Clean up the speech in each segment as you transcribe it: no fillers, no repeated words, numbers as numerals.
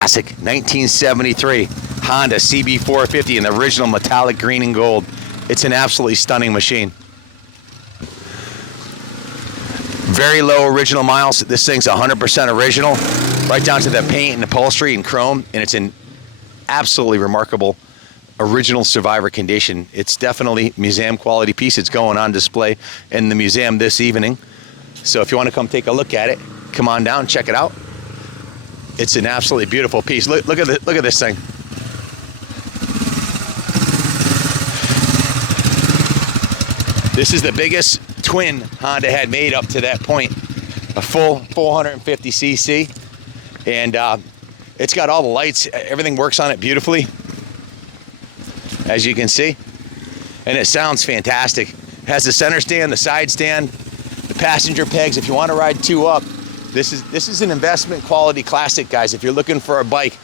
Classic 1973 Honda CB450 in the original metallic green and gold. It's an absolutely stunning machine. Very low original miles. This thing's 100% original, right down to the paint and upholstery and chrome, and it's in absolutely remarkable original survivor condition. It's definitely museum quality piece. It's going on display in the museum this evening. So if you want to come take a look at it, come on down, check it out. It's an absolutely beautiful piece. Look at this thing. This is the biggest twin Honda had made up to that point, a full 450cc, and it's got all the lights. Everything works on it beautifully, as you can see, and it sounds fantastic. It has the center stand, the side stand, the passenger pegs. If you want to ride two up, this is an investment quality classic, guys. If you're looking for a bike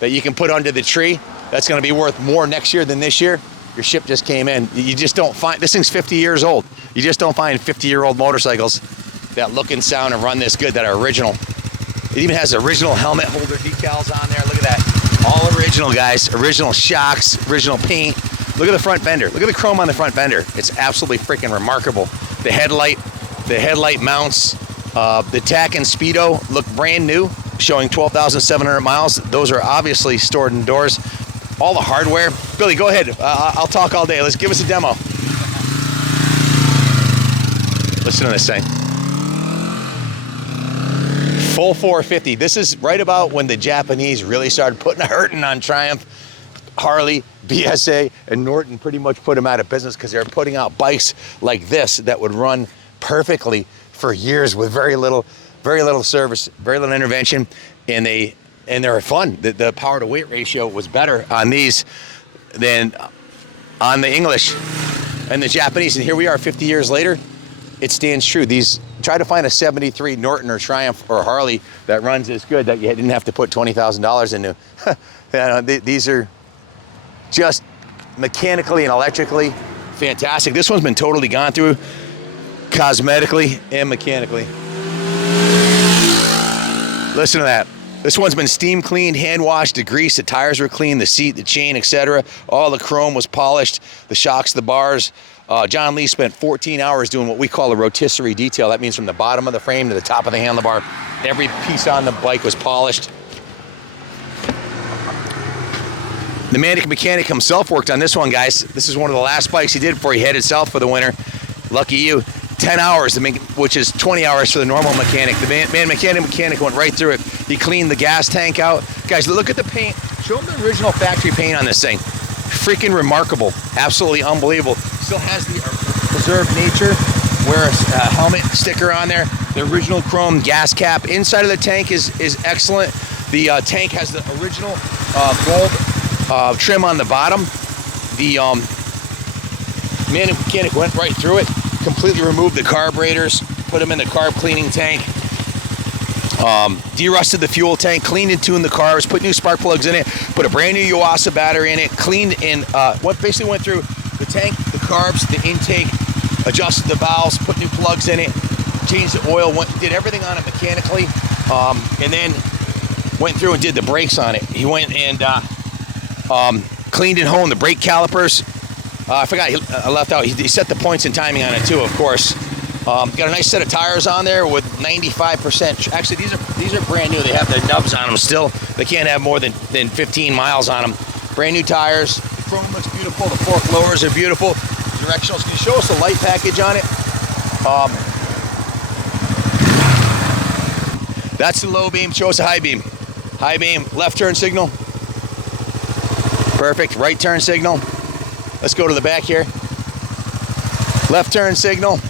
that you can put under the tree, that's going to be worth more next year than this year. Your ship just came in. You just don't find, this thing's 50 years old. You just don't find 50-year-old motorcycles that look and sound and run this good that are original. It even has original helmet holder decals on there. Look at that. All original, guys. Original shocks, original paint. Look at the front fender. Look at the chrome on the front fender. It's absolutely freaking remarkable. The headlight mounts, the tack and speedo look brand new, showing 12,700 miles. Those are obviously stored indoors. All the hardware. Billy, go ahead. I'll talk all day. Let's give us a demo. Listen to this thing. Full 450. This is right about when the Japanese really started putting a hurting on Triumph. Harley, BSA, and Norton pretty much put them out of business because they were putting out bikes like this that would run perfectly for years with very little service, very little intervention, and they were fun. The power to weight ratio was better on these than on the English and the Japanese. And here we are 50 years later, it stands true. Try to find a 73 Norton or Triumph or Harley that runs as good that you didn't have to put $20,000 into. These are just mechanically and electrically fantastic. This one's been totally gone through cosmetically and mechanically. Listen to that. This one's been steam cleaned, hand washed, the grease, the tires were cleaned, the seat, the chain, etc. All the chrome was polished, the shocks, the bars. John Lee spent 14 hours doing what we call a rotisserie detail. That means from the bottom of the frame to the top of the handlebar, every piece on the bike was polished. The mechanic himself worked on this one, guys. This is one of the last bikes he did before he headed south for the winter. Lucky you. 10 hours, which is 20 hours for the normal mechanic. The mechanic went right through it. He cleaned the gas tank out. Guys, look at the paint. Show them the original factory paint on this thing. Freaking remarkable. Absolutely unbelievable. Still has the preserved nature. Wear a helmet sticker on there. The original chrome gas cap. Inside of the tank is excellent. The tank has the original gold trim on the bottom. The mechanic went right through it. Completely removed the carburetors, put them in the carb cleaning tank, derusted the fuel tank, cleaned and tuned the carbs, put new spark plugs in it, put a brand new DOHC battery in it, cleaned and basically went through the tank, the carbs, the intake, adjusted the valves, put new plugs in it, changed the oil, did everything on it mechanically, and then went through and did the brakes on it. He went and cleaned and honed the brake calipers. I forgot, I left out, he set the points and timing on it too, of course. Got a nice set of tires on there with 95%. Actually, these are brand new. They have their nubs on them still. They can't have more than 15 miles on them. Brand new tires. The chrome looks beautiful. The fork lowers are beautiful. Directionals. Can you show us the light package on it? That's the low beam. Show us the high beam. High beam, left turn signal. Perfect. Right turn signal. Let's go to the back here. Left turn signal.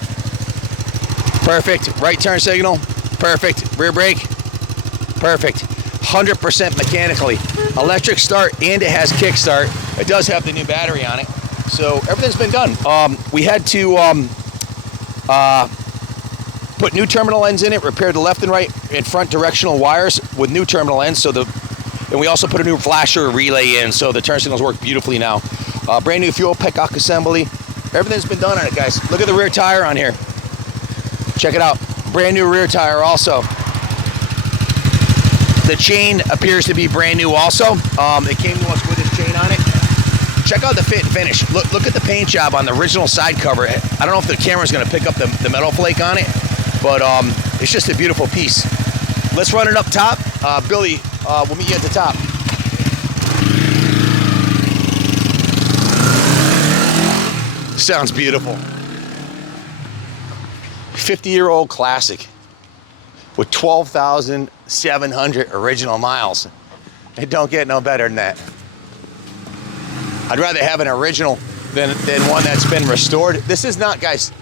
Perfect. Right turn signal. Perfect. Rear brake. Perfect. 100% mechanically. Electric start, and it has kick start. It does have the new battery on it. So everything's been done. We had to put new terminal ends in it, repair the left and right and front directional wires with new terminal ends. And we also put a new flasher relay in, so the turn signals work beautifully now. Brand new fuel petcock assembly. Everything's been done on it, guys. Look at the rear tire on here. Check it out. Brand new rear tire also. The chain appears to be brand new also. It came to us with this chain on it. Check out the fit and finish. Look at the paint job on the original side cover. I don't know if the camera's gonna pick up the metal flake on it, but it's just a beautiful piece. Let's run it up top. Billy, we'll meet you at the top. Sounds beautiful. 50-year-old classic with 12,700 original miles. It don't get no better than that. I'd rather have an original than one that's been restored. This is not, guys,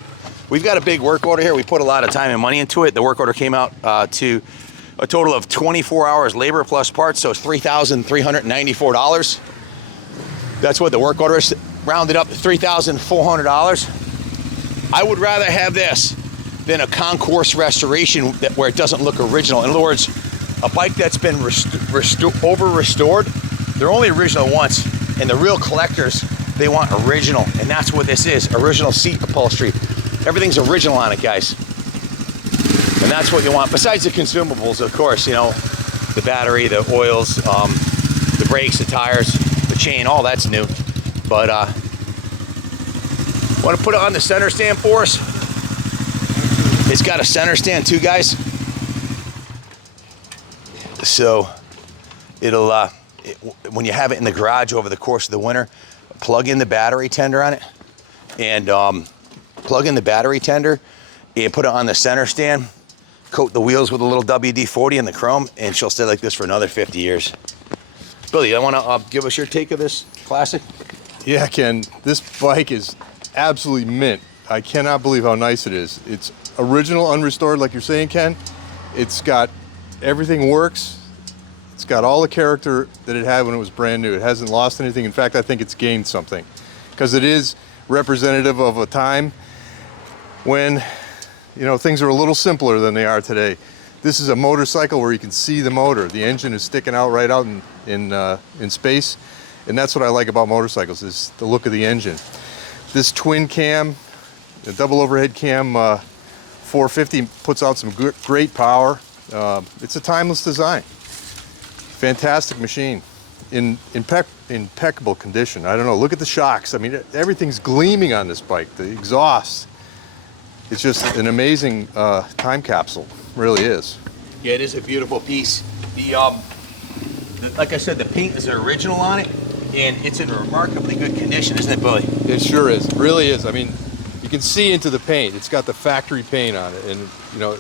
we've got a big work order here. We put a lot of time and money into it. The work order came out to a total of 24 hours labor plus parts, so it's $3,394. That's what the work order is, rounded up to $3,400. I would rather have this than a concourse restoration where it doesn't look original. In other words, a bike that's been over-restored, they're only original once. And the real collectors, they want original. And that's what this is, original seat upholstery. Everything's original on it, guys. And that's what you want. Besides the consumables, of course, you know, the battery, the oils, the brakes, the tires, the chain, all that's new. But want to put it on the center stand for us? It's got a center stand too, guys. So it'll, when you have it in the garage over the course of the winter, plug in the battery tender on it and plug in the battery tender and put it on the center stand, coat the wheels with a little WD-40 in the chrome, and she'll stay like this for another 50 years. Billy, you want to give us your take of this classic? Yeah, Ken, this bike is absolutely mint. I cannot believe how nice it is. It's original, unrestored, like you're saying, Ken. It's got, everything works. It's got all the character that it had when it was brand new. It hasn't lost anything. In fact, I think it's gained something, because it is representative of a time when, you know, things are a little simpler than they are today. This is a motorcycle where you can see the motor. The engine is sticking out right out in space, and that's what I like about motorcycles, is the look of the engine. This twin cam, the double overhead cam 450 puts out some great power. It's a timeless design. Fantastic machine, in impeccable condition. I don't know, look at the shocks. I mean, everything's gleaming on this bike. The exhaust, it's just an amazing time capsule, really is. Yeah, it is a beautiful piece. Like I said, the paint is original on it, and it's in remarkably good condition, isn't it, Billy? It sure is, it really is. I mean, you can see into the paint. It's got the factory paint on it, and you know,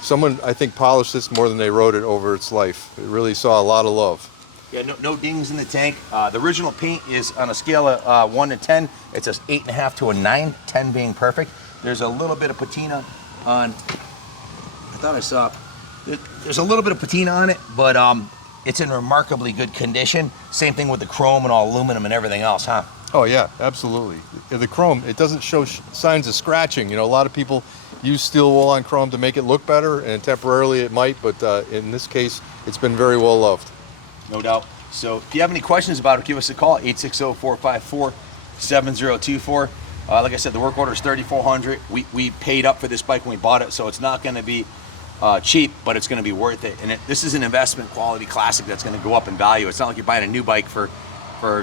someone, I think, polished this more than they wrote it over its life. It really saw a lot of love. Yeah, no dings in the tank. The original paint is on a scale of 1 to 10. It's a 8.5 to a 9, 10 being perfect. There's a little bit of patina on, I thought I saw, there's a little bit of patina on it, but it's in remarkably good condition. Same thing with the chrome and all aluminum and everything else, huh? Oh yeah, absolutely. The chrome, it doesn't show signs of scratching. You know, a lot of people use steel wool on chrome to make it look better, and temporarily it might, but in this case, it's been very well loved. No doubt. So if you have any questions about it, give us a call, 860-454-7024. Like I said, the work order is $3,400. We paid up for this bike when we bought it, so it's not going to be cheap, but it's going to be worth it. And this is an investment quality classic that's going to go up in value. It's not like you're buying a new bike for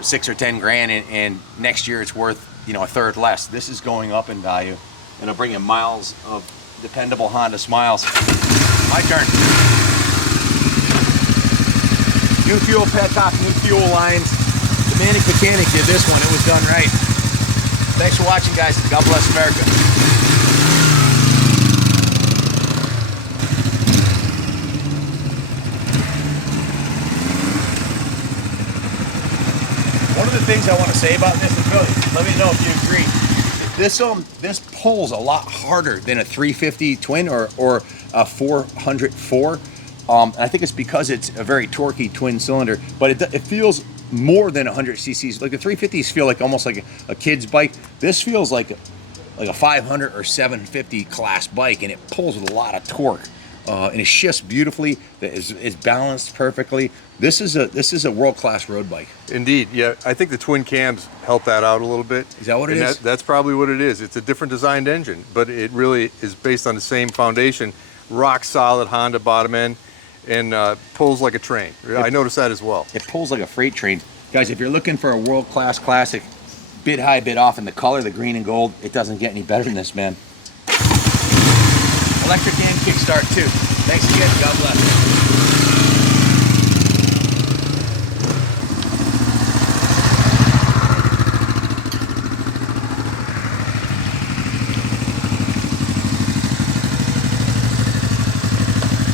6 or 10 grand, and next year it's worth, you know, a third less. This is going up in value, and it'll bring you miles of dependable Honda smiles. My turn. New fuel petcock, new fuel lines. The Manic Mechanic did this one. It was done right. Thanks for watching, guys. God bless America. One of the things I want to say about this is, Billy, let me know if you agree. This pulls a lot harder than a 350 twin or a 404. I think it's because it's a very torquey twin cylinder, but it feels more than 100 cc's. Like the 350s feel like almost like a kid's bike. This feels like a 500 or 750 class bike, and it pulls with a lot of torque. And it shifts beautifully. It's balanced perfectly. This is a world-class road bike. Indeed, yeah. I think the twin cams help that out a little bit. Is that what it is? That's probably what it is. It's a different designed engine, but it really is based on the same foundation. Rock solid Honda bottom end. and pulls like a train. I noticed that as well. It pulls like a freight train. Guys, if you're looking for a world-class classic, bid high, bid off, in the color, the green and gold, it doesn't get any better than this, man. Electric and kickstart too. Thanks again. God bless.